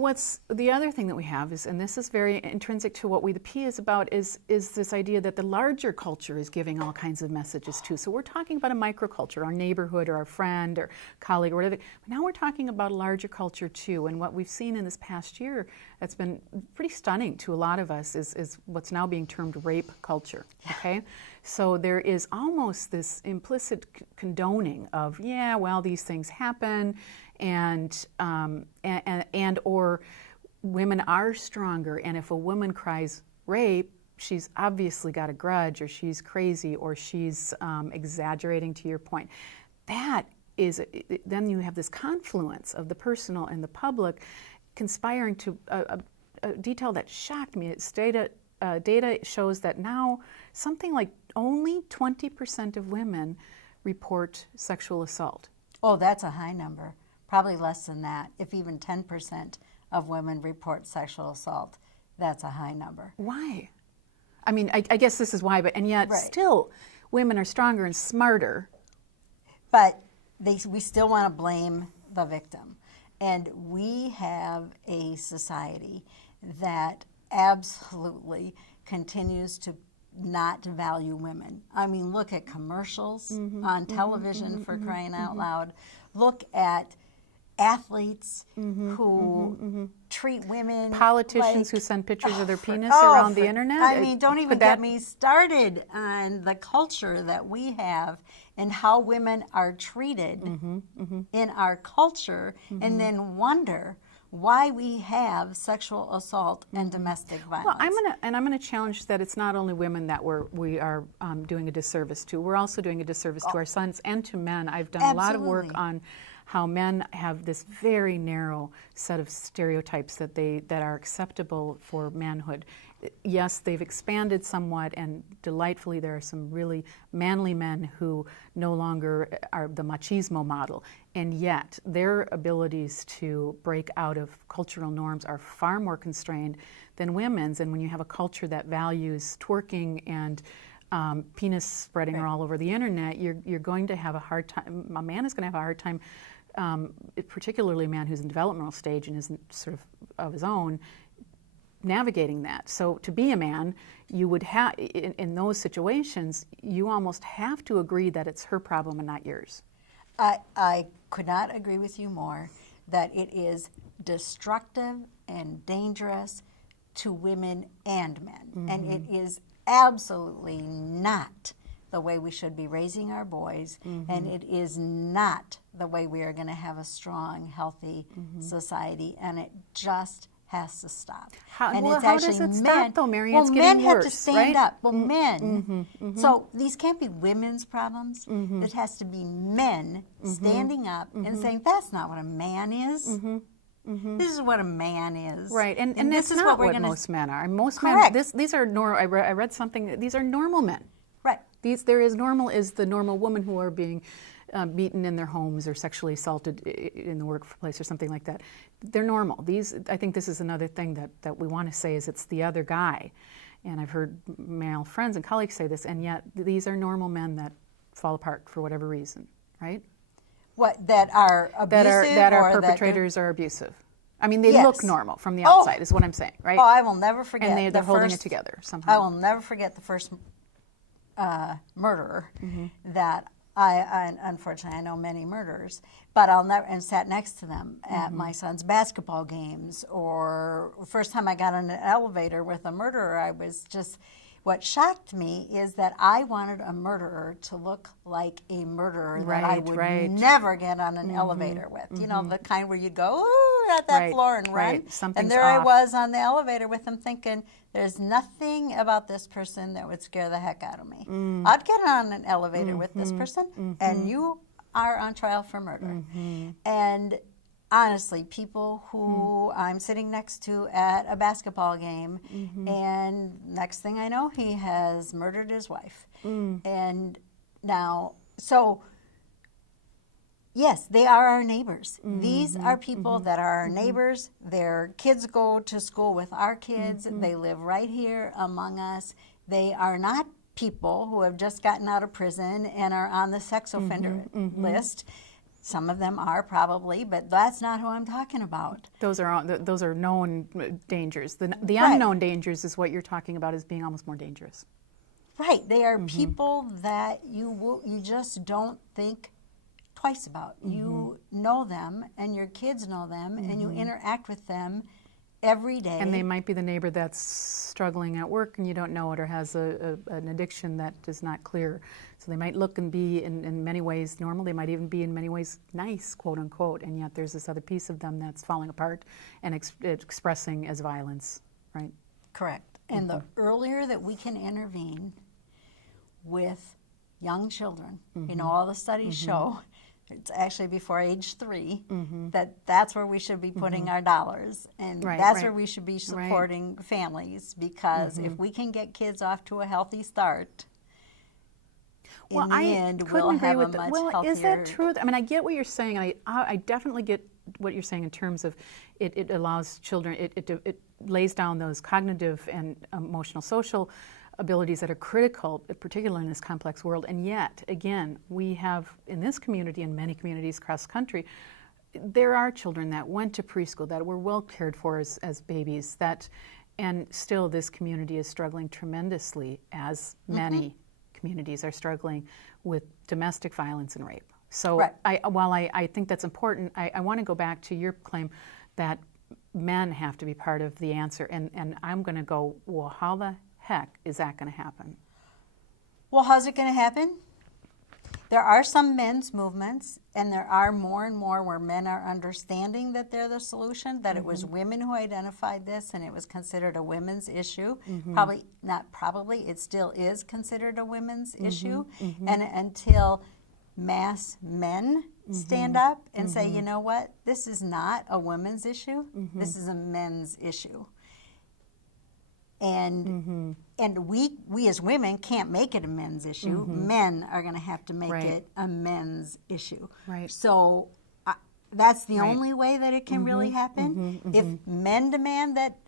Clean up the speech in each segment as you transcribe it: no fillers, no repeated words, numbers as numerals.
What's the other thing that we have is, and this is very intrinsic to what WetheP is about, is this idea that the larger culture is giving all kinds of messages too. So we're talking about a microculture, our neighborhood or our friend or colleague or whatever. But now we're talking about a larger culture too. And what we've seen in this past year that's been pretty stunning to a lot of us is what's now being termed rape culture. Okay, so there is almost this implicit condoning of, yeah, well, these things happen. And or women are stronger, and if a woman cries rape, she's obviously got a grudge, or she's crazy, or she's exaggerating, to your point. That is, then you have this confluence of the personal and the public conspiring to a detail that shocked me. It's data shows that now something like only 20% of women report sexual assault. Oh, that's a high number. Probably less than that. If even 10% of women report sexual assault, that's a high number. Why? I mean, I guess this is why, but and yet still, women are stronger and smarter. But we still want to blame the victim. And we have a society that absolutely continues to not value women. I mean, look at commercials on television, for crying out loud. Look at athletes who treat women, politicians who send pictures of their penis around the internet. I mean, don't even get me started on the culture that we have and how women are treated in our culture, and then wonder why we have sexual assault and domestic violence. Well, I'm gonna challenge that it's not only women that we are doing a disservice to. We're also doing a disservice to our sons and to men. I've done a lot of work on how men have this very narrow set of stereotypes that are acceptable for manhood. Yes, they've expanded somewhat, and delightfully there are some really manly men who no longer are the machismo model, and yet their abilities to break out of cultural norms are far more constrained than women's. And when you have a culture that values twerking and penis spreading all over the internet, you're going to have a hard time. A man is going to have a hard time, particularly a man who's in developmental stage and isn't sort of his own, navigating that. So to be a man, you would have, in those situations, you almost have to agree that it's her problem and not yours. I could not agree with you more that it is destructive and dangerous to women and men. And it is absolutely not the way we should be raising our boys, and it is not the way we are going to have a strong, healthy society, and it just has to stop. How does it stop, though, Mary? It's getting worse, men have to stand up. Well, men. So these can't be women's problems. It has to be men standing up and saying, that's not what a man is. This is what a man is. Right, and this is not what most men are. Most men, these are normal. I read something, these are normal men. Right. There is normal is the normal women who are being beaten in their homes or sexually assaulted in the workplace or something like that. They're normal. I think this is another thing that we want to say is it's the other guy. And I've heard male friends and colleagues say this, and yet these are normal men that fall apart for whatever reason, right? What, that are abusive? That our perpetrators are abusive. I mean, they look normal from the outside is what I'm saying, right? Oh, I will never forget. And they're holding it together somehow. I will never forget the first murderer that unfortunately, I know many murderers, but I'll never, and sat next to them at my son's basketball games, or first time I got on an elevator with a murderer, I was just, what shocked me is that I wanted a murderer to look like a murderer that I would never get on an elevator with. You know, the kind where you go, ooh, at that floor and run. And there I was on the elevator with him thinking, there's nothing about this person that would scare the heck out of me. I'd get on an elevator with this person, and you are on trial for murder. And honestly, people who I'm sitting next to at a basketball game, and next thing I know, he has murdered his wife. And now, so yes, they are our neighbors. These are people that are our neighbors. Their kids go to school with our kids. They live right here among us. They are not people who have just gotten out of prison and are on the sex offender list. Some of them are probably, but that's not who I'm talking about. Those are known dangers. The Right. unknown dangers is what you're talking about as being almost more dangerous. Right. They are people that you just don't think twice about. You know them, and your kids know them, and you interact with them every day. And they might be the neighbor that's struggling at work and you don't know it, or has an addiction that is not clear. So they might look and be in many ways normal. They might even be in many ways nice, quote unquote, and yet there's this other piece of them that's falling apart and expressing as violence, right? Correct. And the earlier that we can intervene with young children, you know, all the studies show it's actually before age 3 that's where we should be putting our dollars, and that's where we should be supporting families, because if we can get kids off to a healthy start, in the end we'll have a much healthier. Is that true? I mean, I get what you're saying. I definitely get what you're saying in terms of it allows children, it lays down those cognitive and emotional, social abilities that are critical, particularly in this complex world. And yet, again, we have in this community and many communities across the country, there are children that went to preschool, that were well cared for as babies, and still this community is struggling tremendously, as many communities are struggling with domestic violence and rape. So while I think that's important, I want to go back to your claim that men have to be part of the answer, and I'm going to go, well, how the heck is that going to happen? Well, how's it going to happen? There are some men's movements, and there are more and more where men are understanding that they're the solution, that it was women who identified this and it was considered a women's issue. It still is considered a women's issue. And until mass men stand up and say, you know what, this is not a women's issue, this is a men's issue. And we as women can't make it a men's issue. Men are going to have to make it a men's issue. So that's the only way that it can really happen. If men demand that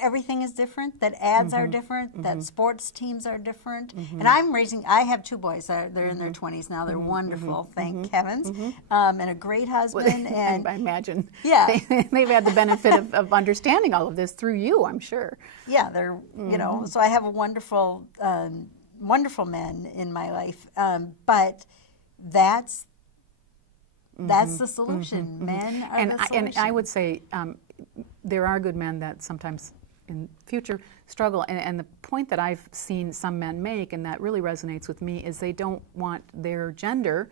everything is different, that ads are different, that sports teams are different. And I have 2 boys. They're in their 20s now. They're wonderful, thank heavens, and a great husband. And I imagine they've had the benefit of understanding all of this through you, I'm sure. Yeah, they're, you know, so I have a wonderful, wonderful men in my life. But that's the solution. Men are the solution. And I would say there are good men that sometimes in future struggle, and the point that I've seen some men make, and that really resonates with me, is they don't want their gender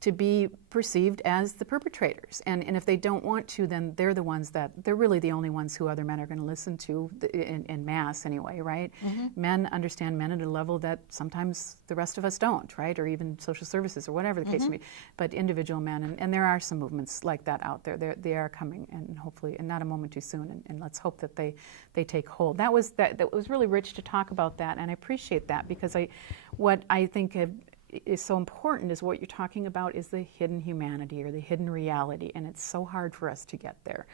to be perceived as the perpetrators. And if they don't want to, then they're the ones they're really the only ones who other men are going to listen to, in mass anyway, right? Men understand men at a level that sometimes the rest of us don't, right? Or even social services or whatever the case may be. But individual men, and there are some movements like that out there. They are coming, and hopefully, and not a moment too soon, and let's hope that they take hold. That was really rich to talk about that, and I appreciate that, because what I think is so important is what you're talking about is the hidden humanity or the hidden reality, and it's so hard for us to get there.